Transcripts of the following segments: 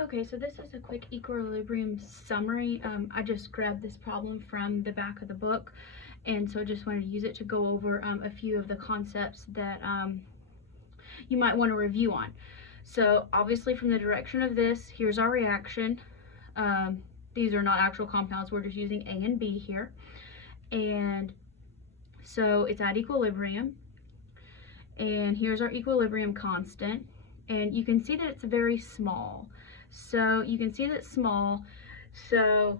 Okay, so this is a quick equilibrium summary. I just grabbed this problem from the back of the book, and so I just wanted to use it to go over a few of the concepts that you might want to review on. So obviously from the direction of this, here's our reaction. These are not actual compounds, we're just using A and B here. And so it's at equilibrium, and here's our equilibrium constant, and you can see that it's very small. So you can see that it's small, so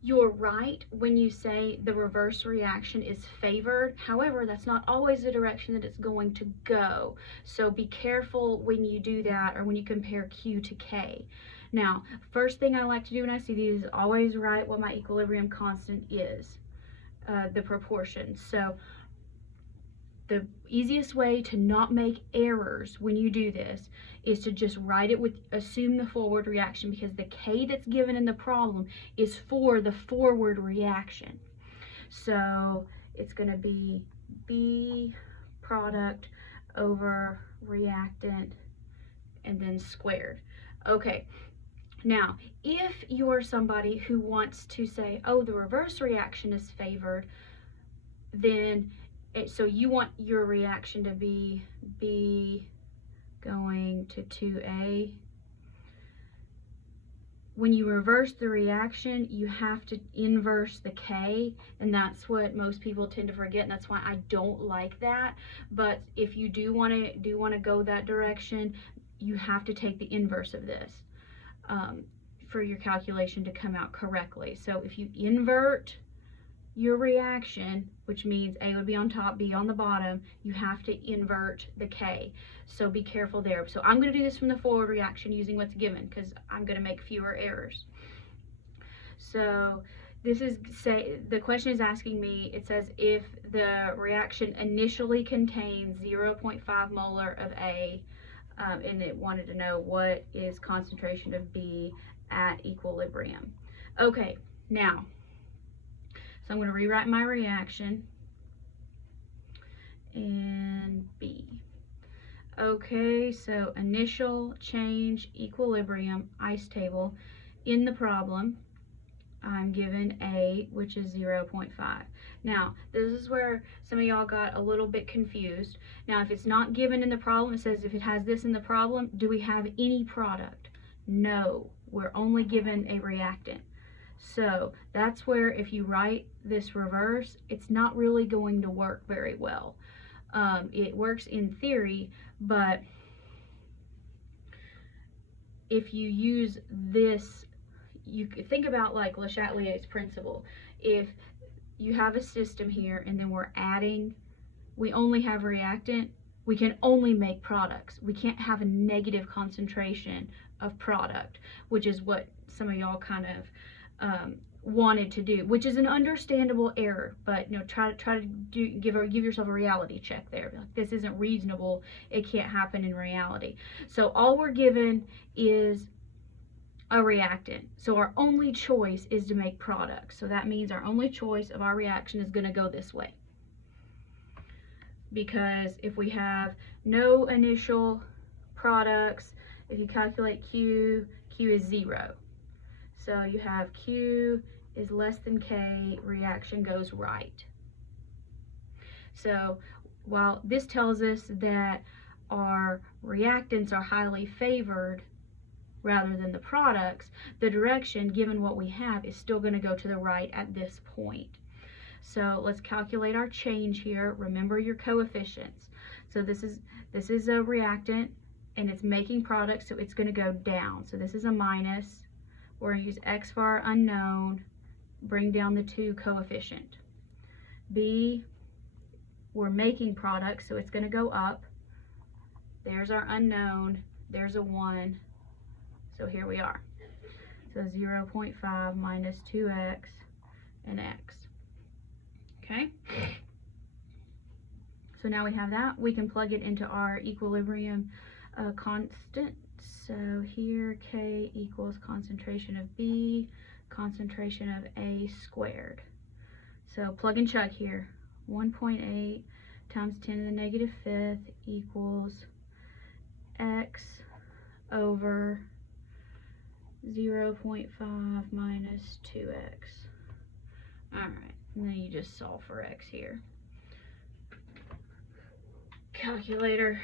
you're right when you say the reverse reaction is favored. However, that's not always the direction that it's going to go. So be careful when you do that, or when you compare Q to K. Now, first thing I like to do when I see these is always write what my equilibrium constant is, the proportion. So the easiest way to not make errors when you do this is to just write it with, assume the forward reaction, because the K that's given in the problem is for the forward reaction. So it's going to be B product over reactant and then squared. Okay, now if you're somebody who wants to say, oh, the reverse reaction is favored, then so you want your reaction to be B going to 2A. When you reverse the reaction, you have to inverse the K, and that's what most people tend to forget, and that's why I don't like that. But if you do want to go that direction, you have to take the inverse of this for your calculation to come out correctly. So if you invert your reaction, which means A would be on top, B on the bottom, you have to invert the K. So be careful there. So I'm going to do this from the forward reaction using what's given, because I'm going to make fewer errors. So this is, say, the question is asking me, it says if the reaction initially contains 0.5 molar of A, and it wanted to know what is concentration of B at equilibrium. Okay, now, so I'm going to rewrite my reaction and B. Okay, so initial change equilibrium ice table. In the problem, I'm given A, which is 0.5. Now, this is where some of y'all got a little bit confused. Now, if it's not given in the problem, it says if it has this in the problem, do we have any product? No, we're only given a reactant. So that's where if you write this reverse, it's not really going to work very well. It works in theory, but if you use this, you could think about like Le Chatelier's principle. If you have a system here and then we're adding, we only have reactant, we can only make products. We can't have a negative concentration of product, which is what some of y'all kind of wanted to do, which is an understandable error, but try to give yourself a reality check there. Like, this isn't reasonable, it can't happen in reality. So all we're given is a reactant, so our only choice is to make products. So that means our only choice of our reaction is going to go this way, because if we have no initial products, if you calculate Q is 0. So you have Q is less than K, reaction goes right. So while this tells us that our reactants are highly favored rather than the products, the direction, given what we have, is still going to go to the right at this point. So let's calculate our change here. Remember your coefficients. So this is a reactant, and it's making products, so it's going to go down. So this is a minus. We're going to use X for our unknown, bring down the 2 coefficient. B, we're making products, so it's going to go up. There's our unknown, there's a 1, so here we are. So 0.5 minus 2x and x. Okay? So now we have that. We can plug it into our equilibrium constant. So here K equals concentration of B, concentration of A squared. So plug and chug here. 1.8 times 10 to the negative 5th equals X over 0.5 minus 2x. Alright, and then you just solve for x here. Calculator.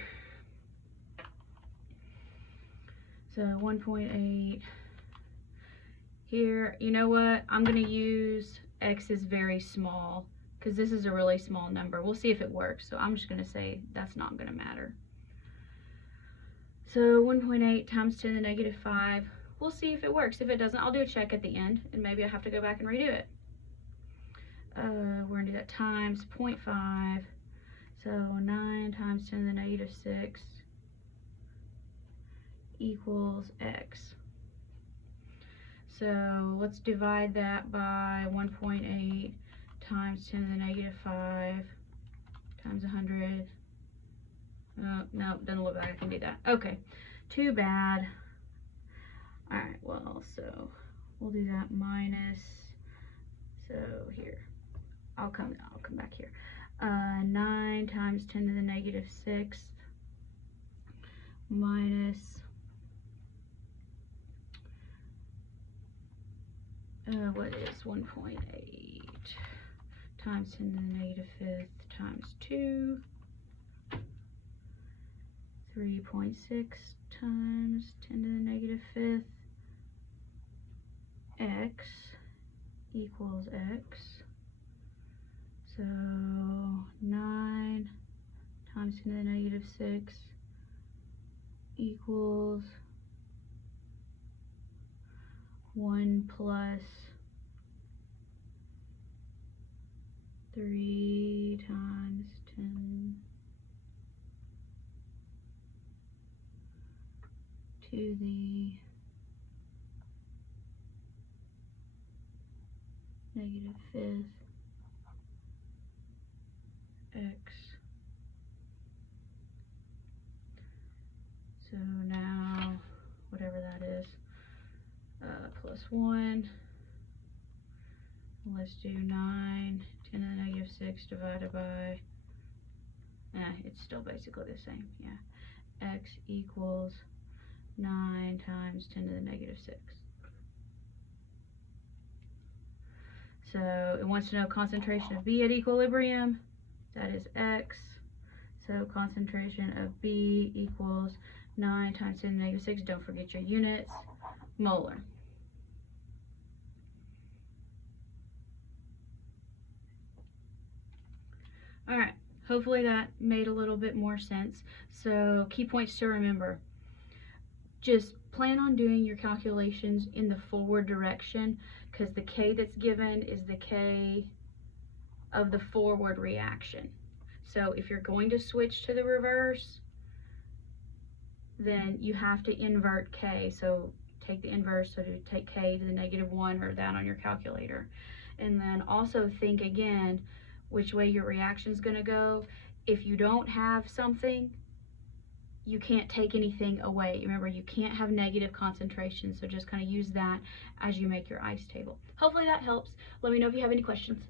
So 1.8. Here, you know what? I'm going to use x is very small because this is a really small number. We'll see if it works. So I'm just going to say that's not going to matter. So 1.8 times 10 to the negative 5. We'll see if it works. If it doesn't, I'll do a check at the end, and maybe I have to go back and redo it. We're going to do that times 0.5. So 9 times 10 to the negative 6 equals x. So let's divide that by 1.8 times 10 to the negative 5 times 100. Oh, no, doesn't look like I can do that. Okay, too bad. Alright, well, so we'll do that minus, so here, I'll come back here. 9 times 10 to the negative 6 minus what is 1.8 times 10 to the negative 5th times 2, 3.6 times 10 to the negative 5th, x equals x. So 9 times 10 to the negative 6 equals 1 plus 3 times 10 to the negative 5th x. So now, whatever that is, plus 1, let's do 9, 10 to the negative 6 divided by, it's still basically the same, yeah, x equals 9 times 10 to the negative 6. So it wants to know concentration of B at equilibrium, that is x. So concentration of B equals 9 times 10 to the negative 6, don't forget your units, molar. Alright, hopefully that made a little bit more sense. So key points to remember. Just plan on doing your calculations in the forward direction because the K that's given is the K of the forward reaction. So if you're going to switch to the reverse, then you have to invert K. So take the inverse, so to take K to the negative 1 or that on your calculator. And then also think again which way your reaction is going to go. If you don't have something, you can't take anything away. Remember, you can't have negative concentration, so just kind of use that as you make your ice table. Hopefully that helps. Let me know if you have any questions.